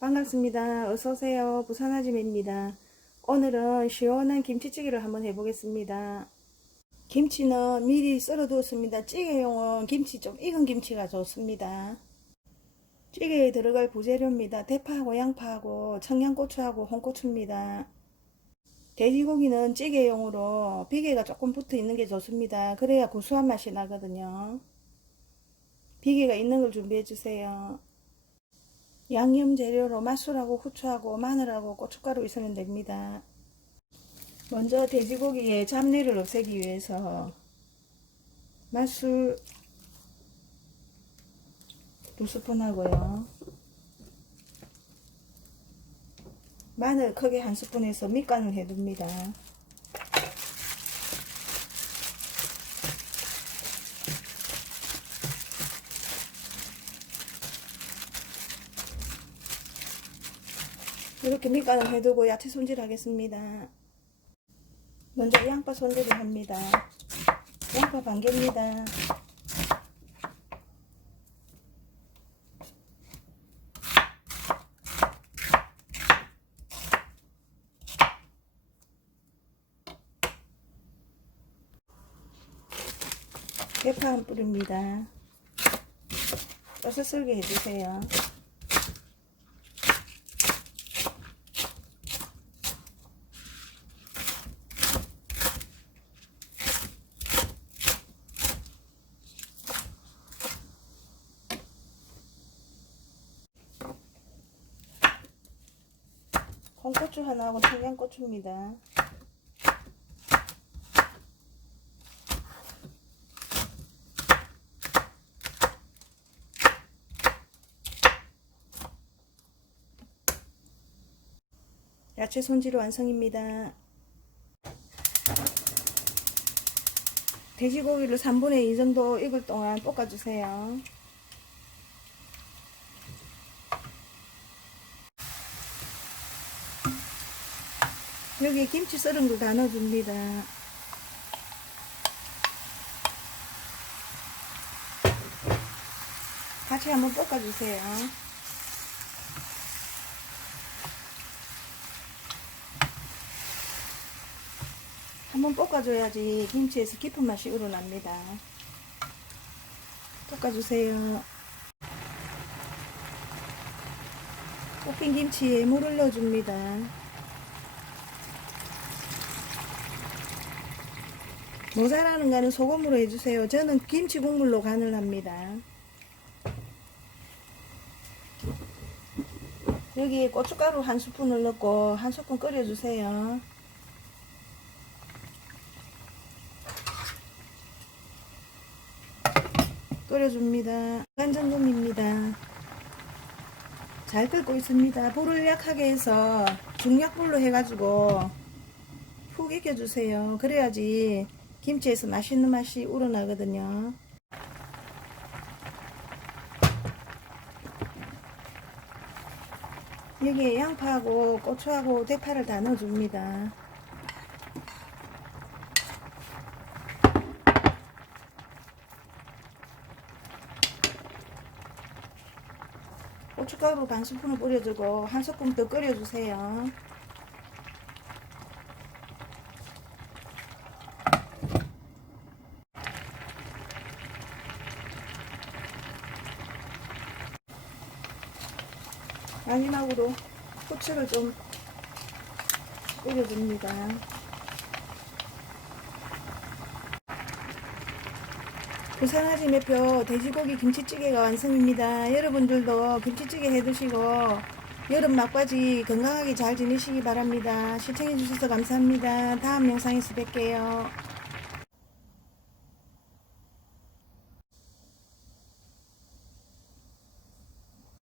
반갑습니다. 어서오세요. 부산아지매입니다. 오늘은 시원한 김치찌개를 한번 해보겠습니다. 김치는 미리 썰어 두었습니다. 찌개용은 김치 좀 익은 김치가 좋습니다. 찌개에 들어갈 부재료입니다. 대파하고 양파하고 청양고추하고 홍고추입니다. 돼지고기는 찌개용으로 비계가 조금 붙어 있는 게 좋습니다. 그래야 구수한 맛이 나거든요. 비계가 있는 걸 준비해 주세요. 양념 재료로 맛술하고 후추하고 마늘하고 고춧가루 있으면 됩니다. 먼저 돼지고기에 잡내를 없애기 위해서 맛술 두 스푼 하고요. 마늘 크게 한 스푼 해서 밑간을 해둡니다. 이렇게 밑간을 해두고 야채 손질 하겠습니다. 먼저 양파 손질을 합니다. 양파 반 개입니다. 대파 한 뿌립니다. 떠서 쓸게 해주세요. 홍고추 하나하고 청양고추입니다. 야채 손질 완성입니다. 돼지고기를 3분의 2 정도 익을 동안 볶아주세요. 여기에 김치 썰은 거다 넣어줍니다. 같이 한번 볶아주세요. 한번 볶아줘야지 김치에서 깊은 맛이 우러납니다. 볶아주세요. 볶인 김치에 물을 넣어줍니다. 모자라는 거는 소금으로 해주세요. 저는 김치 국물로 간을 합니다. 여기에 고춧가루 한 스푼을 넣고 한 스푼 끓여주세요. 끓여줍니다. 간장금입니다. 잘 끓고 있습니다. 불을 약하게 해서 중약불로 해가지고 푹 익혀주세요. 그래야지 김치에서 맛있는 맛이 우러나거든요. 여기에 양파하고 고추하고 대파를 다 넣어줍니다. 고춧가루 반 스푼을 뿌려주고 한 스푼 더 끓여주세요. 마지막으로 후추를 좀 뿌려줍니다. 부산아지 매표 돼지고기 김치찌개가 완성입니다. 여러분들도 김치찌개 해드시고 여름 막바지 건강하게 잘 지내시기 바랍니다. 시청해주셔서 감사합니다. 다음 영상에서 뵐게요.